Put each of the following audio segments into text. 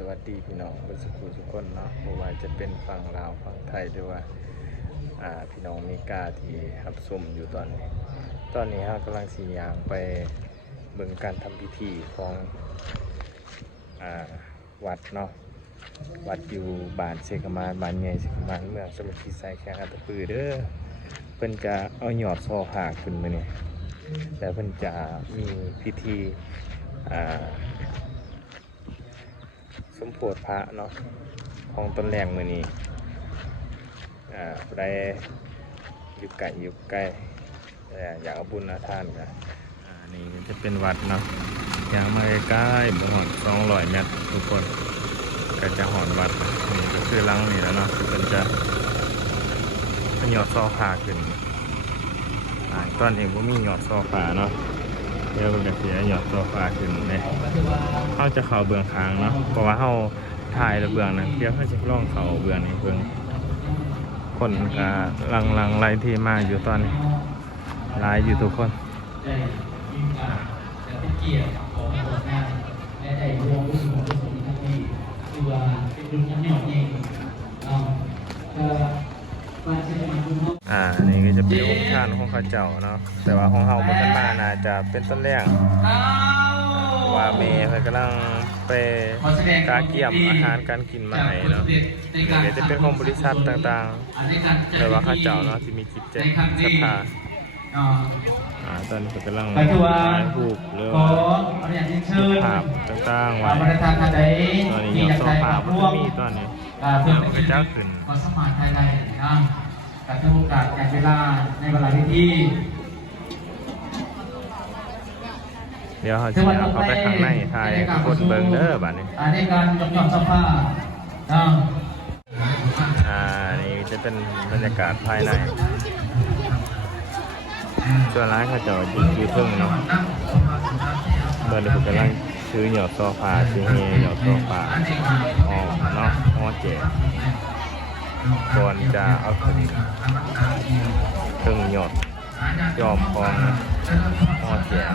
สวัสดีพี่น้องทุกคนเนาะไม่ว่าจะเป็นฝั่งลาวฝั่งไทยหรือว่าพี่น้องมีกาที่รับชมอยู่ตอนนี้เรากำลังสียางไปเบิ่งการทำพิธีของวัดเนาะวัดอยู่บ้านเสกมานบ้านใหญ่เสกมานเมืองสมุทรสาครแข่งอัตตปือเด้อเพิ่นจะเอาหยอดซอผ่าขึ้นมาเนี่ยแล้วเพิ่นจะมีพิธีสมโภชพระเนาะของต้นแรงมือนี้ได้อยู่ใกล้อยากเอาบุญอาทานกันนี่จะเป็นวัดเนาะอย่างมาใกล้ๆบ่หอด200 เมตรทุกคนก็จะหอดวัดนี่ก็คือลังนี่แล้วเนาะเป็นจะหยอดซอผ่าขึ้นตอนเองผมมีหยอดซอผ่าเนาะเดี๋ยวเป็นกระเสียหยอดซอผ่าขึ้นเนี่ยเขาจะเข่าเบื้องค้างเนาะเพราะว่าเขาถ่ายระเบื้องนะเดี๋ยวเขาจะล่องเข่าเบื้องนี้เบื้องคนก็ลังไล่ที่มาอยู่ตอนนี้ไล่อยู่ทุกคนเป็นเกียรติของผลงานและได้รวมรู้สึกของทุกคนทั้งนี้คือว่าเป็นรุ่นยังไม่ออกเองนี่ก็จะเป็นองค์ท่านของข้าเจ้าเนาะแต่ว่าของเฮาบ่ทันมาน่าจะเป็นต้นแรกว่าเมย์เพิ่นกำลังไปการเกี่ยมอาหารการกินมาให้เนาะนี่จะเป็นของบริษัทต่างๆหรือว่าข้าเจ้าเนาะที่มีจิตใจศรัทธาตอนนี้กำลังถ่ายรูปหรือว่าภาพต่างๆไว้ตอนนี้ยอดซอภาพมันมีตอนนี้มันก็จะขึ้นขอสมัครไทยได้นะการให้โอกาสการเวลาในเวลาที่เดี๋ยวเขาจะเอาเข้าไปข้างในถ่ายกดเบิ้งเด้อบัดนี้ในการหย่อนสภาพนี่จะเป็นบรรยากาศภายในส่วนร้านเขาจะอยู่เพิ่งเนาะเมื่อเดี๋ยวผมกำลังซื้อหยอดซอฟาซื้อเฮหยอดซอฟาเนาะแจกก่อนจะเอาขึ้นเครื่องหยอดยอมพองแจก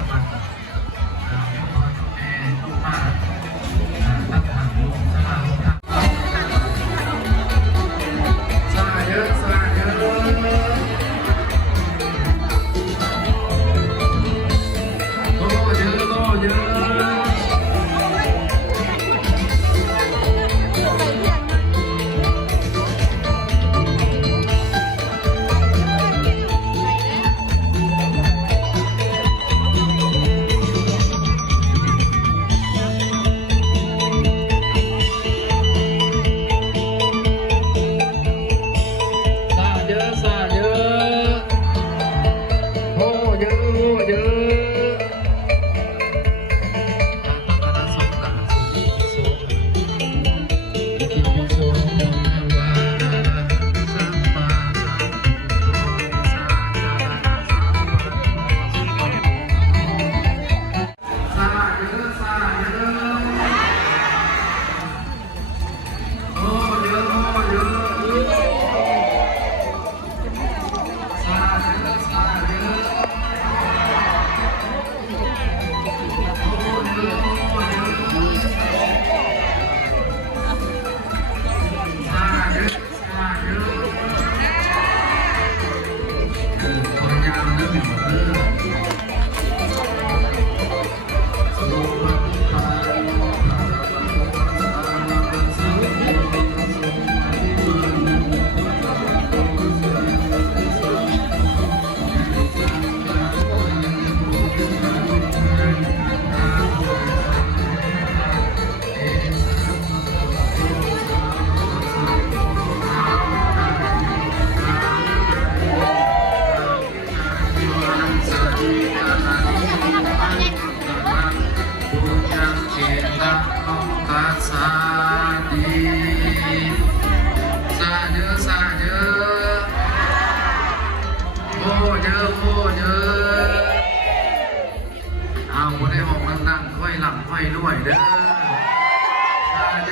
ห้อยรวยเด้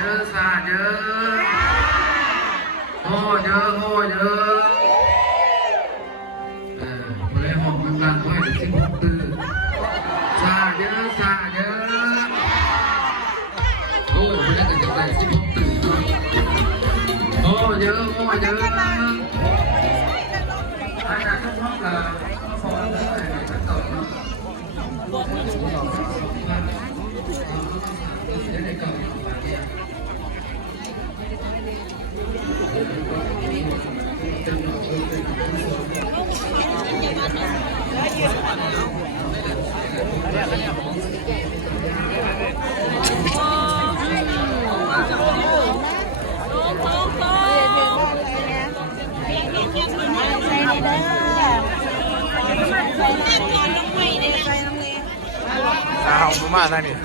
อซาเด้อโอ้เด้อบ่ได้ห้องดังๆห้อยสิบตื้อซาเด้อโอ้บ่ได้กันจะ 16ตึกโอ้เยอะโอ้เยอะอาจารย์ทุกห้องละพอเลยจะตอบเนาะเดี๋ยวได้ก่อนมาเดียว เอามาได้นี่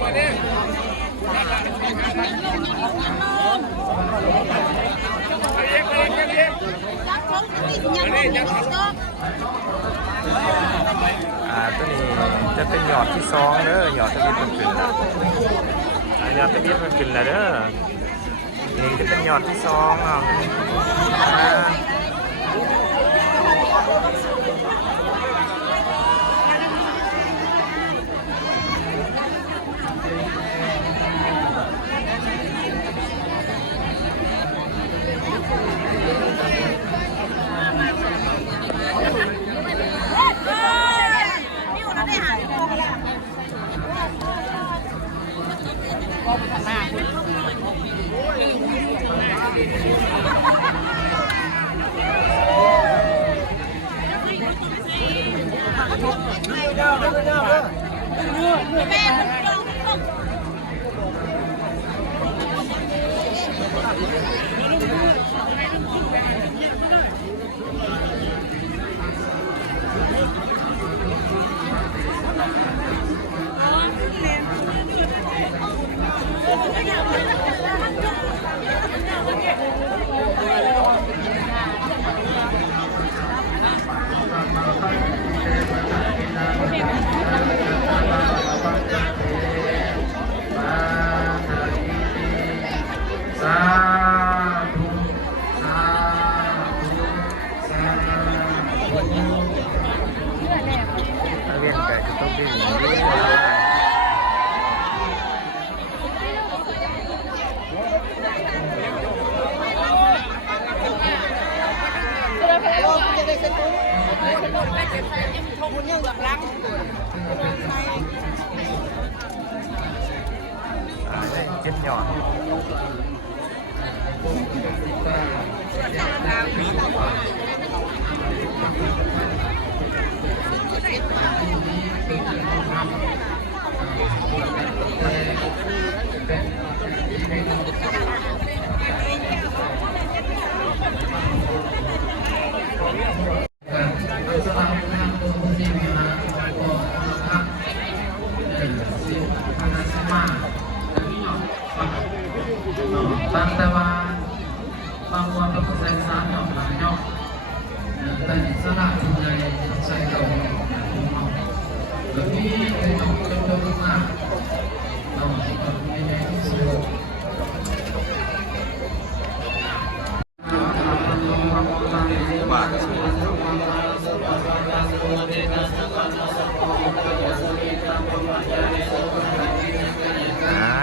ตัวนี้จะเป็นหยอดที่ซองเด้อหยอดทวิตมันขึ้นแล้วหยอดทวิตมันขึ้นแล้วเด้อนี่จะเป็นหยอดที่ซองอ่ะเวียนไก่ก็ต้องดิ้นเจ็บหยอดบางตะวันบางวันเราก็ใส่สารดอกไม้เนาะแต่สลับทุกอย่างใส่ดอกไม้แบบนี้เป็นดอกเป็นดอกมากเราไม่ได้ที่สุดบาท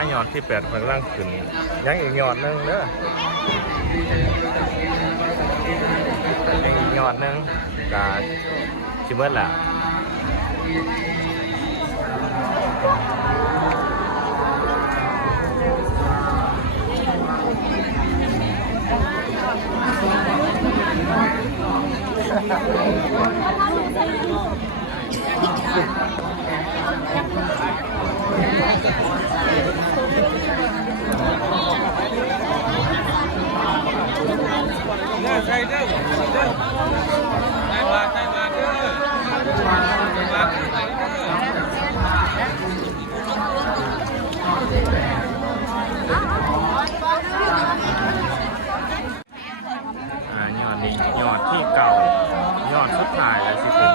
หยอดที่8มันร่างขึ้นยังอีกหยอดนึงเด้อยังอีกหยอดนึงกาชิเบิร์ดล่ะ เด้อเด้อได้มาเด้อมาเยอดนี้ยอดที่เก่ายอดสุดท้ายเลยสิผม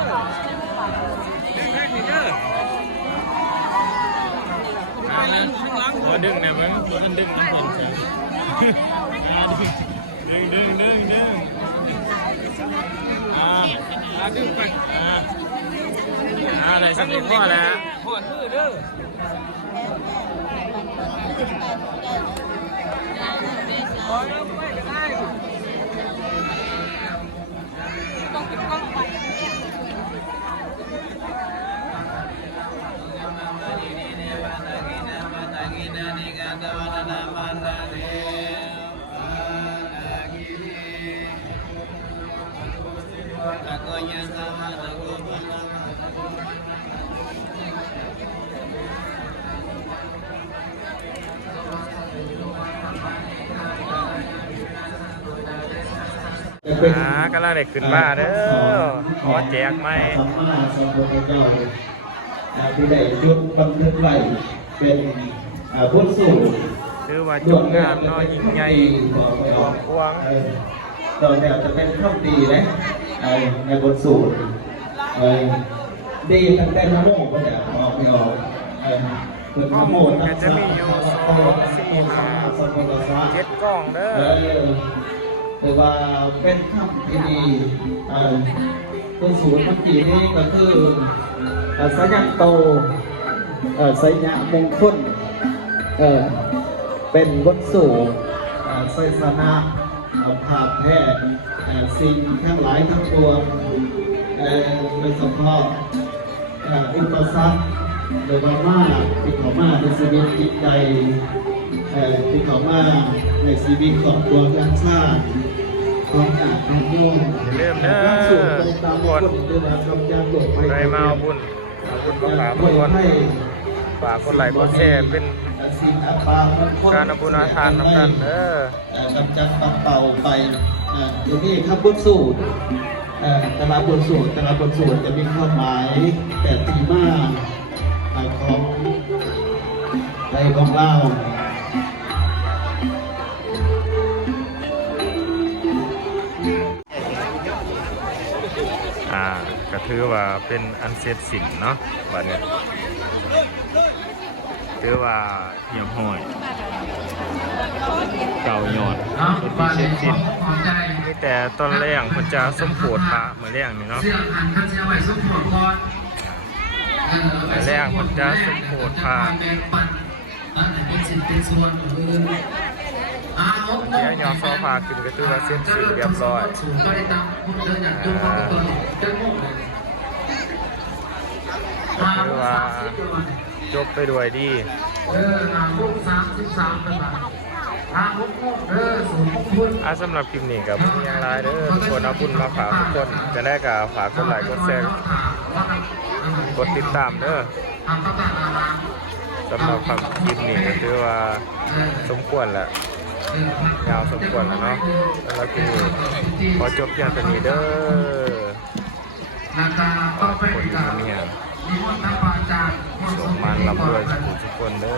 มาดึงเนี่ยมันดึงน้ำฝนใช่ดึงดึงดึงไปอะไรสักนิดพ่อแล้วพ่อมือเด้อต้องเก็บกล้องไว้กำลังได้ขึ้นมาเด้อขอแจกไหมที่ได้ยกบันทึกไว้เป็นผู้สูง คือว่าจงงามน้อยยิ่งใหญ่กว้างตอนนี้จะเป็นข้าวดีนะในบทสูตรดีตั้งแต่ละโมงก็จะออกไม่ออกข้อมูลก็จะมีอยู่7 กล่องเด้อถือว่าเป็นคำที่ดีตัวสูตรเมื่อกี้นี้ก็คือสัญญาโตสัญญามงคลเป็นบทสูตรไสสนะภาพแพทย์สิ่งทั้งหลายทั้งปวงโดยเฉพาะอุปสรรคโดยมาที่เขามาในชีวิตจิตใจที่เขามาในชีวิตของตัวการชาติของอาณาจักรเริ่มเด้อทุกคนใครมาเอาบุญก็ฝากทุกคนฝากคนไหลค์กดแชร์เป็นการนำบุญทานน้ำกันเด้อกำจัดปัดเป่าไปอยู่นี่ครับบทสูตรแต่ละบทสูตรจะมีความหมายแต่ตีมาของในของเราก็ถือว่าเป็นอันเสร็จสิ้นเนาะบัดนี้ถือว่าเหี่ยมห้อยเก่ายอดเป็นที่เสร็จสิ้นมีแต่ตอนแรกพระเจ้าสมโภชพระเมื่อแรกนี่เนาะเมื่อแรกพระเจ้าสมโภชพระเดี๋ยวยอดโซฟาขึ้นก็ถือว่าเสร็จสิ้นเรียบร้อยคือว่าจบไปด้วยดีสำหรับคลิปนี้กับยังไรเด้อทุกคนเอาบุญมาฝากทุกคนจะได้กับฝากกดไลค์กดแชร์กดติดตามเด้อสำหรับคลิปนี้ก็คือว่าสมควรแหละยาวสมควรแล้วเนาะแล้วคือพอจบอย่างนี้เด้อคนเนี่ยสมมันรับด้วยทุกคนเด้อ